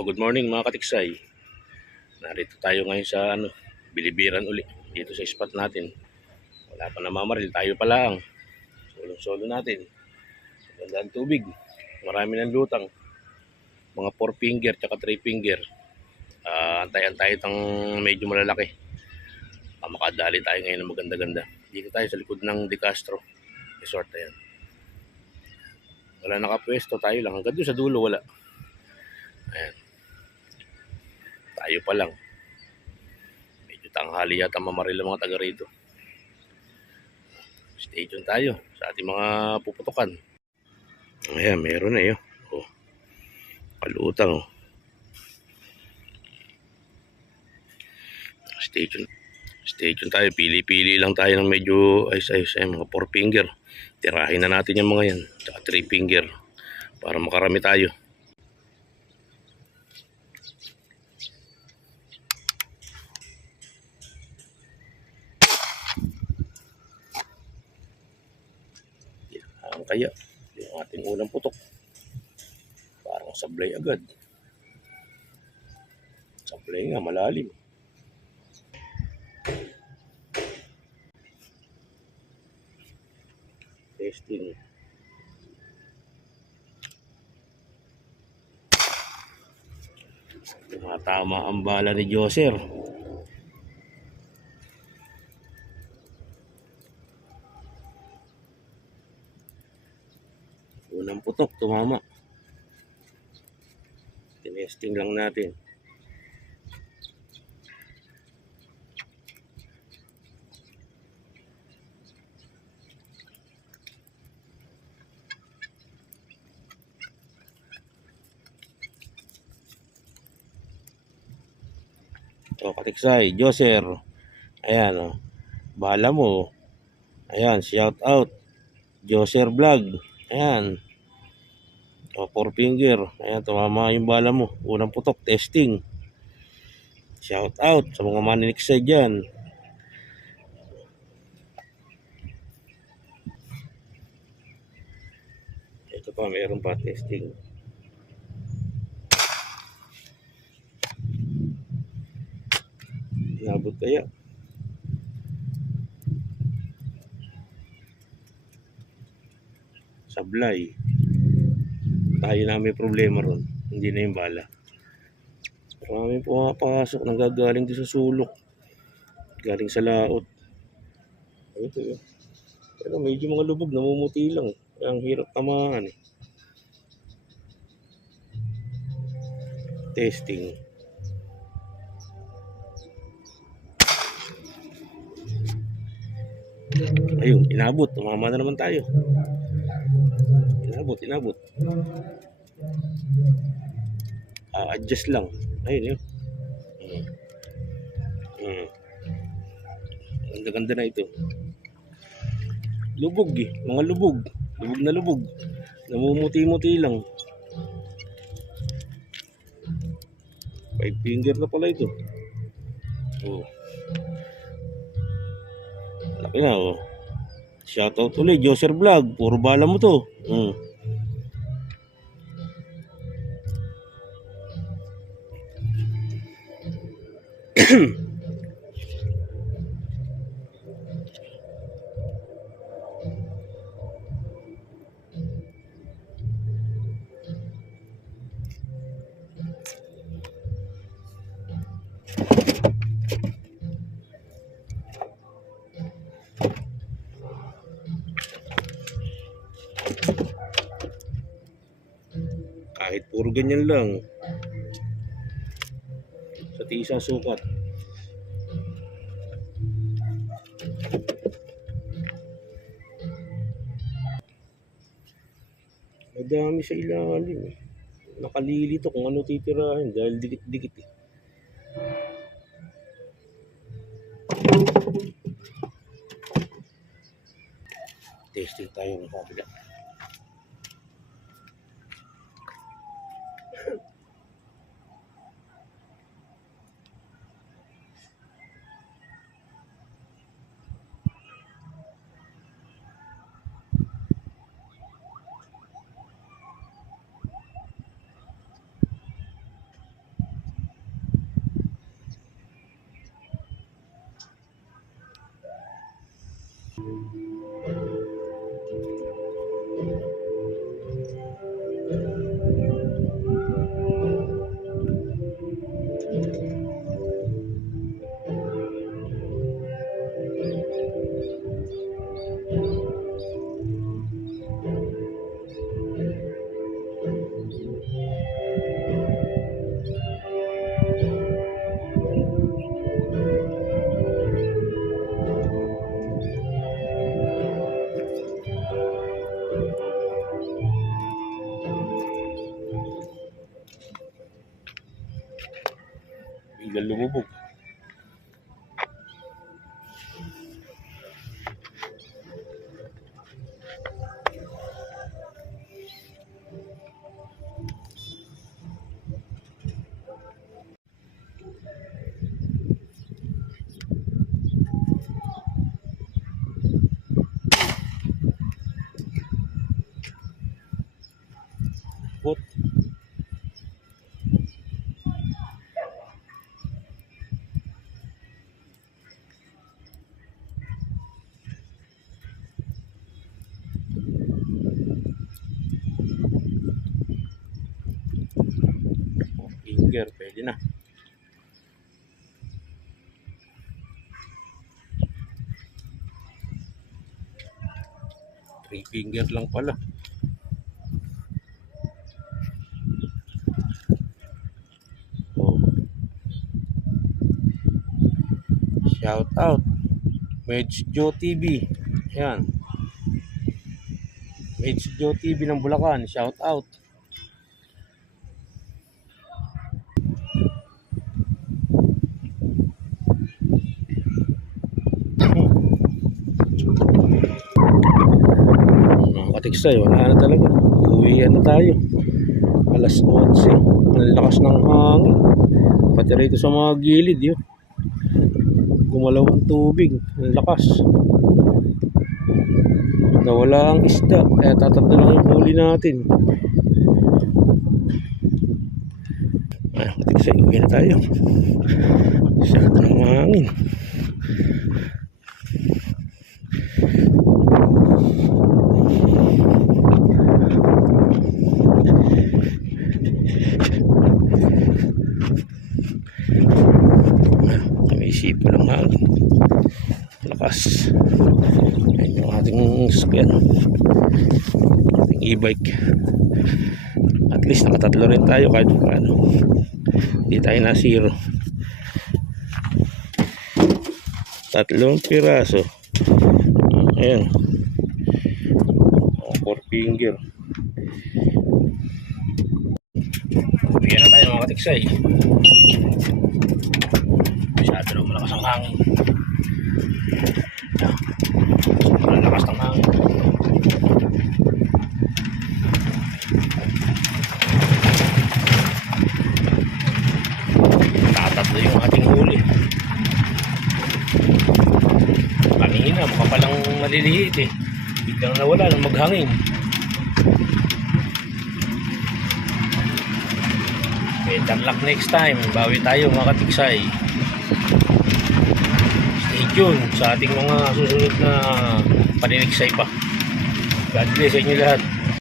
O good morning mga katiksay. Narito tayo ngayon sa ano, bilibiran uli dito sa spot natin. Wala pa namamaril, tayo pa lang. Solo-solo natin. Ganda ang tubig. Marami ng lutang. Mga 4 finger tsaka 3 finger. Ah, antay-antay itong medyo malalaki. Ah, makadali tayo ngayon ng maganda-ganda. Dito tayo sa likod ng De Castro Resort. Ayan. Wala nakapwesto, tayo lang. Hanggang doon sa dulo, wala. Ayan. Tayo pa lang. Medyo tanghali yata mamaril ang mga taga rito. Stay tuned tayo sa ating mga puputukan. Ayan, meron na yun. Oh. Palutang. Oh. Stay tuned. Stay tuned tayo. Pili-pili lang tayo ng medyo ayos-ayos. Ay, mga 4 finger. Tirahin na natin yung mga yan. Tsaka 3 finger. Para makarami tayo. Kaya, yung ating unang putok. Parang sablay agad. Sablay nga, malalim. Testing. Tumatama ang bala ni Joser. Unang putok, tumama. Tinesting lang natin. O, katiksay, Joser. Ayan, o. Bala mo. Ayan, shout out. Joser Vlog. Ayan. O, four finger. Ayan, tumama yung bala mo. Unang putok, testing. Shout out sa mga maniniksay dyan. Ito pa, meron pa testing. Inabot kaya. Sablay. Tayo na may problema ron. Hindi na yung bala. Maraming pumapasok nang gagaling din sa sulok. Galing sa laot. Ito yun. Pero medyo mga lubog, namumuti lang. Kaya ang hirap tamaan eh. Testing. Ayun, inabot. Tumama na naman tayo. Inabot, inabot. Ah, adjust lang. Ayun yun. Mm. Mm. Ang ganda na ito. Lubog eh. Mga lubog. Lubog na lubog. Namumuti-muti lang. Five finger na pala ito. Oh. Laki na oh. Shoutout ulit, Joser Vlog. Puro bala mo to. Mm. Kahit puro ganyan lang. Sa tisa sukat. Madami sa ilalim. eh. Nakalilito kung ano titirahin dahil dikit-dikit eh. Testing tayo ng kabila. Finger, pwede na. Three finger lang pala. Oh. Shout out. Medj Joe TV. Yan. Medj Joe TV ng Bulacan. Shout out. Mga katiksay, wala na talaga. Uwi na tayo. Alas 11. Ang lakas ng hangin. Pati rito sa mga gilid yun. Gumalaw tubig. Ang lakas. Nawala ang isda. Kaya tatatlo lang yung huli natin. Ay, katiksay, uwi na tayo. Masyado ng hangin. May isipo lang hangin. Lakas. Yan yung ating sasakyan. Ating e-bike. At least nakatatlo rin tayo kahit ano. Hindi tayo na zero. Tatlong piraso. Ayan. Oh, four finger. Bigyan na tayo mga katiksay. Masyado na malakas ang hangin. Sobrang lakas ng hangin. Tatatlo yung ating huli. Kanina, mukha palang maliliit eh. Biglang nawala nang maghangin. Better luck next time. Bawi tayo mga katiksay. Tuned sa ating mga susunod na paninigsay pa. God bless sa inyo lahat.